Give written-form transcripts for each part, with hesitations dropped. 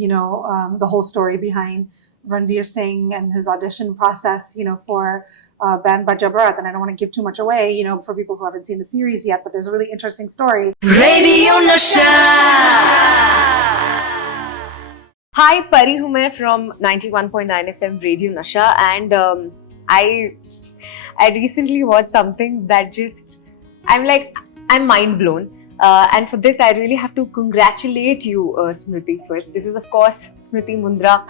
the whole story behind Ranveer Singh and his audition process, for Band Baja Barat. And I don't want to give too much away, for people who haven't seen the series yet, but there's a really interesting story. Radio Nasha. Hi, Pari hu main from 91.9 FM Radio Nasha, and I recently watched something that I'm mind blown. And for this, I really have to congratulate you, Smriti, first. This is, of course, Smriti Mundhara,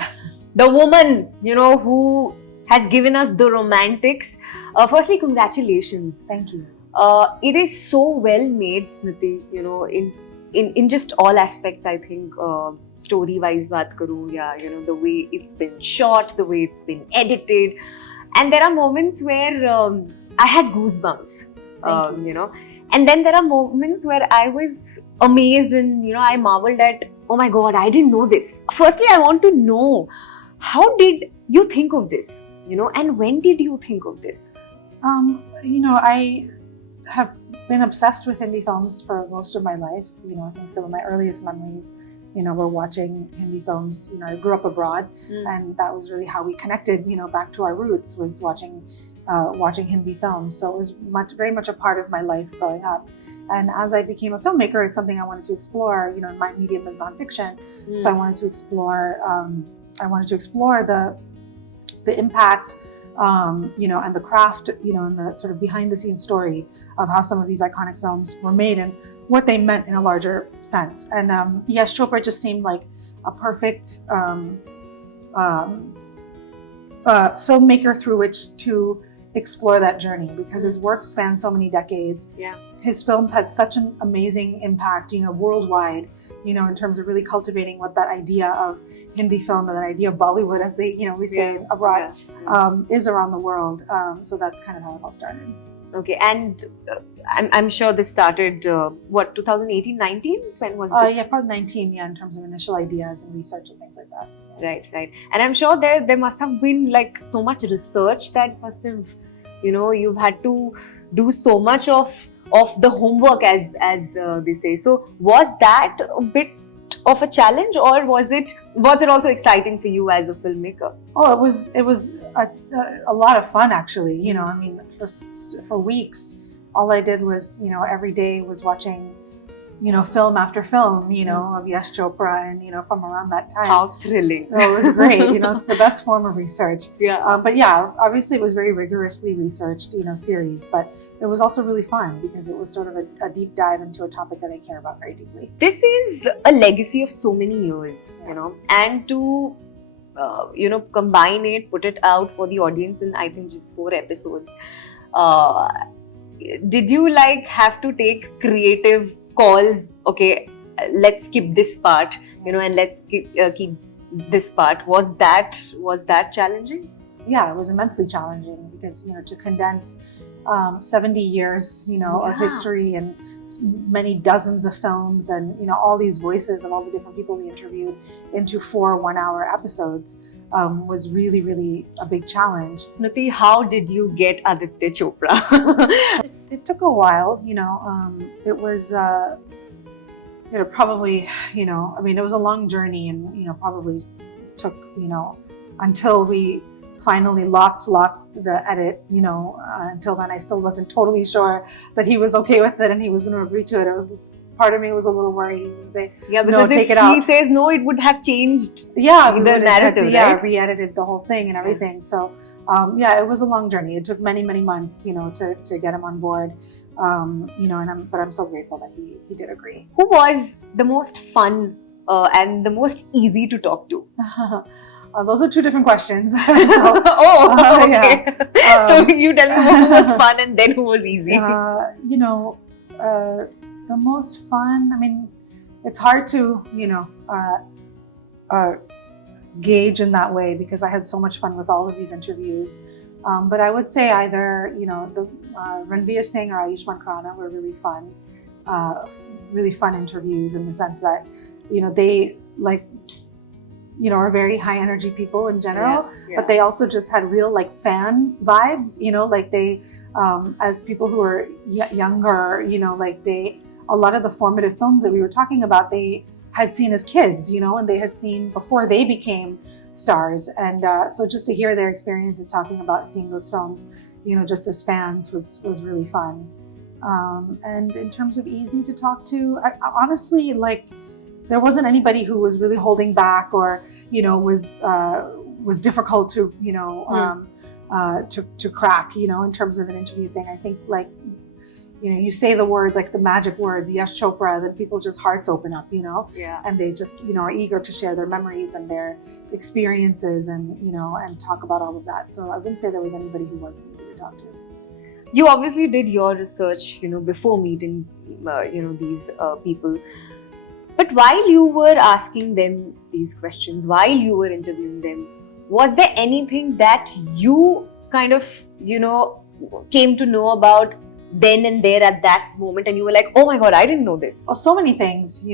the woman, who has given us the romantics. Firstly, congratulations. Thank you. It is so well made, Smriti, in just all aspects, I think, story-wise, baat karu, the way it's been shot, the way it's been edited. And there are moments where I had goosebumps, And then there are moments where I was amazed and, I marveled at, oh my God, I didn't know this. Firstly, I want to know, how did you think of this? And when did you think of this? I have been obsessed with Hindi films for most of my life. I think some of my earliest memories, were watching Hindi films. I grew up abroad, and that was really how we connected, back to our roots, was watching Hindi films. So it was very much a part of my life growing up. And as I became a filmmaker, it's something I wanted to explore. My medium is nonfiction, so I wanted to explore. The impact, and the craft, and the sort of behind-the-scenes story of how some of these iconic films were made and what they meant in a larger sense. And yes, Chopra just seemed like a perfect filmmaker through which to explore that journey, because his work spans so many decades. Yeah. His films had such an amazing impact, worldwide, in terms of really cultivating what that idea of Hindi film and that idea of Bollywood, as we say abroad, is around the world. So that's kind of how it all started. Okay, and I'm sure this started, 2018, 19? When was this? Yeah, probably 19, in terms of initial ideas and research and things like that. Right. And I'm sure there must have been so much research that must have, you've had to do so much of the homework, as they say. So was that a bit of a challenge, or was it also exciting for you as a filmmaker? Oh, it was a lot of fun, actually. For weeks, all I did was, every day was watching, film after film, of Yash Chopra, and, from around that time. How thrilling. Oh, it was great, the best form of research. Yeah. But yeah, obviously it was very rigorously researched, series, but it was also really fun because it was sort of a deep dive into a topic that I care about very deeply. This is a legacy of so many years, and to, combine it, put it out for the audience in, I think, just 4 episodes. Did you have to take creative calls? Okay, let's skip this part, and let's keep this part. Was that challenging? Yeah, it was immensely challenging because, to condense 70 years, of history and many dozens of films and, all these voices of all the different people we interviewed into 4 one-hour episodes was really, really a big challenge. Smriti, how did you get Aditya Chopra? It took a while, it was, probably, it was a long journey and, probably took, until we finally locked the edit, until then I still wasn't totally sure that he was okay with it and he was going to agree to it. Part of me was a little worried. He was going to say, because no, take if it out. He says no, it would have changed the narrative, right? Re-edited the whole thing and everything. So, it was a long journey. It took many, many months, to get him on board. But I'm so grateful that he did agree. Who was the most fun and the most easy to talk to? Those are 2 different questions. Okay. Yeah. So you tell me who was fun and then who was easy. The most fun, it's hard to, gauge in that way because I had so much fun with all of these interviews. But I would say either, the Ranveer Singh or Ayushmann Khurrana were really fun interviews in the sense that, they are very high energy people in general, but they also just had real fan vibes, they, as people who are younger, a lot of the formative films that we were talking about, they had seen as kids, and they had seen before they became stars. And so just to hear their experiences talking about seeing those films, just as fans was really fun. And in terms of easy to talk to, I honestly, there wasn't anybody who was really holding back or, was difficult to, to crack, in terms of an interview thing. I think you say the words, the magic words, Yash Chopra, then people just hearts open up, Yeah. and they just, are eager to share their memories and their experiences and, and talk about all of that. So I wouldn't say there was anybody who wasn't easy to talk to. You obviously did your research, before meeting, these people. But while you were asking them these questions, while you were interviewing them, was there anything that you kind of, came to know about then and there at that moment, and you were like, oh my God, I didn't know this? Oh, so many things,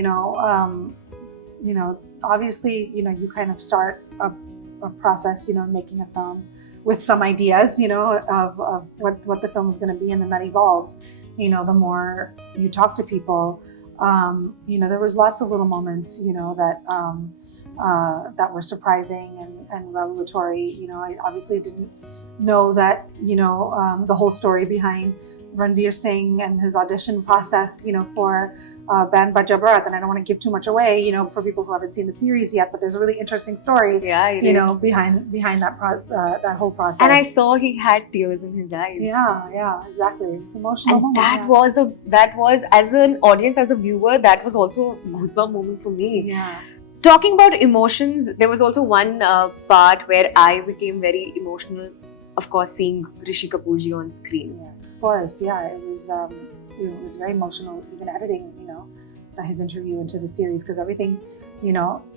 obviously, you kind of start a process, making a film with some ideas, of what the film is going to be, and then that evolves, the more you talk to people. There was lots of little moments, that were surprising and revelatory. I obviously didn't know that, the whole story behind RANVEER Singh and his audition process, for Band Baja Bharat. And I don't want to give too much away, for people who haven't seen the series yet, but there's a really interesting story, behind that whole process. And I saw he had tears in his eyes. Yeah, exactly. It's emotional. And that was, as an audience, as a viewer, that was also a goosebump moment for me. Yeah. Talking about emotions, there was also one part where I became very emotional. Of course, seeing Rishi Kapoor ji on screen. Yes, of course. Yeah, it was very emotional, even editing, his interview into the series, because everything,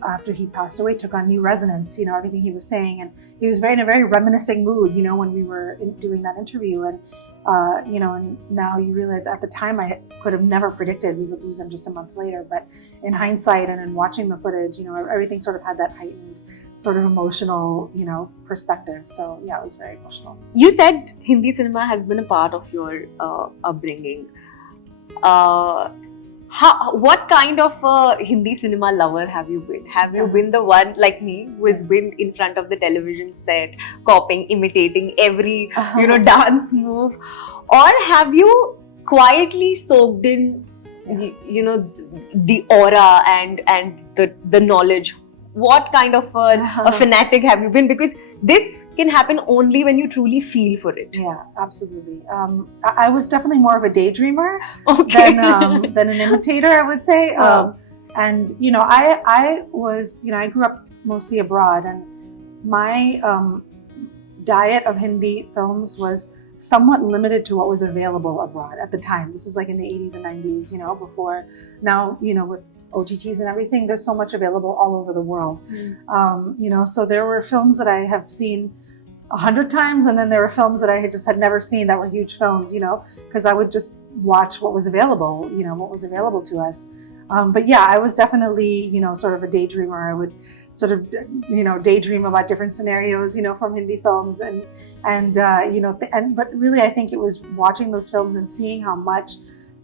after he passed away, took on new resonance. Everything he was saying, and he was in a very reminiscing mood. When we were doing that interview, and and now you realize at the time I could have never predicted we would lose him just a month later. But in hindsight and in watching the footage, everything sort of had that heightened sort of emotional, perspective. So yeah, it was very emotional. You said Hindi cinema has been a part of your upbringing. What kind of a Hindi cinema lover have you been? Have you been the one like me who has been in front of the television set, copying, imitating every dance move, or have you quietly soaked in, the aura and the knowledge? What kind of a fanatic have you been? Because this can happen only when you truly feel for it. Yeah, absolutely. I was definitely more of a daydreamer than an imitator, I would say. And I was, I grew up mostly abroad, and my diet of Hindi films was somewhat limited to what was available abroad at the time. This is in the 80s and 90s, before now, with OTTs and everything, there's so much available all over the world. So there were films that I have seen 100 times, and then there were films that I had never seen that were huge films, because I would just watch what was available, what was available to us. But yeah, I was definitely, sort of a daydreamer. I would sort of, daydream about different scenarios, from Hindi films, but really I think it was watching those films and seeing how much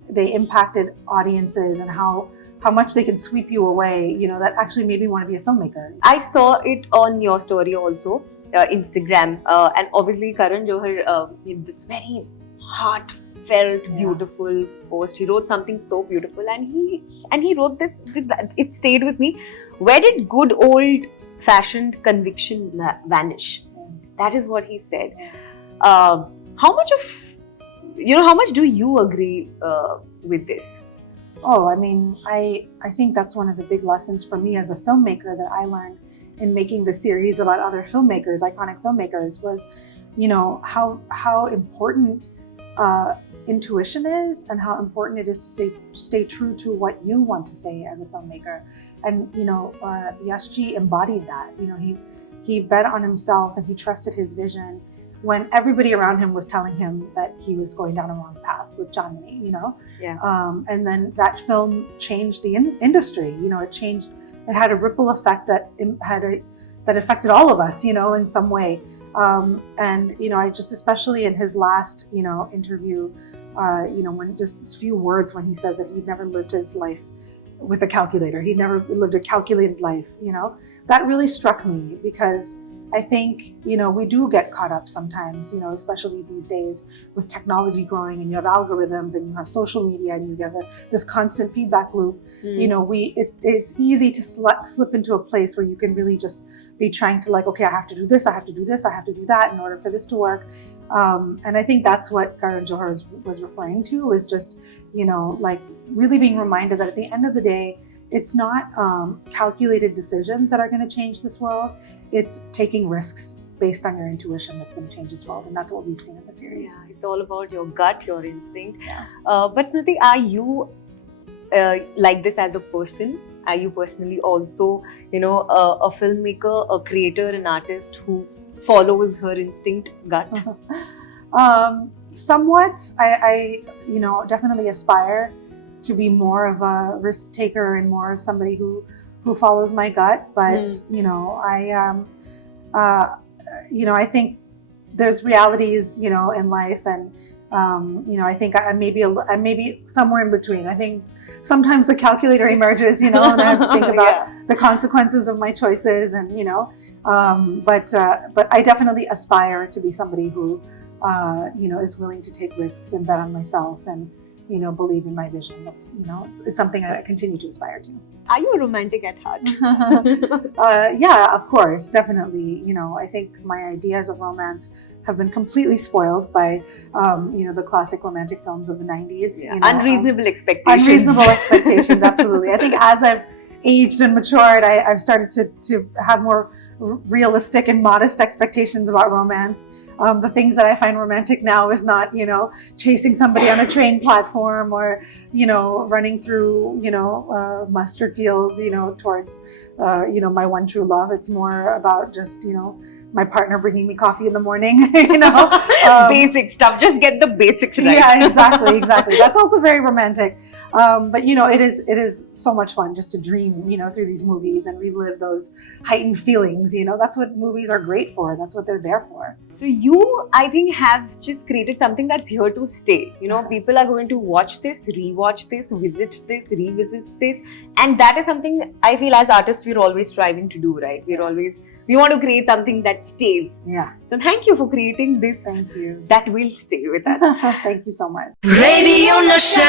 they impacted audiences and how much they can sweep you away, that actually made me want to be a filmmaker. I saw it on your story also, Instagram, and obviously Karan Johar made this very heartfelt, beautiful post. He wrote something so beautiful, and he wrote this. It stayed with me. Where did good old-fashioned conviction vanish? That is what he said. How much do you agree with this? Oh, I mean, I think that's one of the big lessons for me as a filmmaker that I learned in making the series about other filmmakers, iconic filmmakers, was, how important intuition is, and how important it is to stay true to what you want to say as a filmmaker. And, Yashji embodied that. He bet on himself and he trusted his vision when everybody around him was telling him that he was going down a wrong path with Chandni, and then that film changed the industry. It had a ripple effect that affected all of us, in some way. I just, especially in his last, interview, when just this few words when he says that he'd never lived his life with a calculator. He never lived a calculated life, That really struck me because I think, we do get caught up sometimes, especially these days with technology growing and you have algorithms and you have social media and you have this constant feedback loop. It's easy to slip into a place where you can really just be trying to okay, I have to do this, I have to do this, I have to do that in order for this to work. And I think that's what Karan Johar was referring to, is just, really being reminded that at the end of the day, it's not calculated decisions that are going to change this world. It's taking risks based on your intuition that's going to change this world. And that's what we've seen in the series. Yeah, it's all about your gut, your instinct. Yeah. But Smriti, are you like this as a person? Are you personally also, a filmmaker, a creator, an artist who follows her instinct, gut? Somewhat. I definitely aspire to be more of a risk taker and more of somebody who follows my gut. But I think there's realities, in life, and I think I may be somewhere in between. I think sometimes the calculator emerges, and I have to think about the consequences of my choices, and but I definitely aspire to be somebody who is willing to take risks and bet on myself and believe in my vision. That's it's something I continue to aspire to. Are you a romantic at heart? Yeah, of course, definitely. I think my ideas of romance have been completely spoiled by the classic romantic films of the 90s. Yeah. Unreasonable expectations. Unreasonable expectations, absolutely. I think as I've aged and matured, I've started to have more realistic and modest expectations about romance. The things that I find romantic now is not, chasing somebody on a train platform or, running through, mustard fields, towards, my one true love. It's more about just, my partner bringing me coffee in the morning, Basic stuff. Just get the basics right. Yeah, exactly. That's also very romantic. But it is so much fun just to dream, through these movies and relive those heightened feelings. That's what movies are great for. That's what they're there for. So you, I think, have just created something that's here to stay. People are going to watch this, rewatch this, visit this, revisit this, and that is something I feel as artists we're always striving to do, right? We want to create something that stays. Yeah. So thank you for creating this. Thank you. That will stay with us. Thank you so much. Radio Nasha.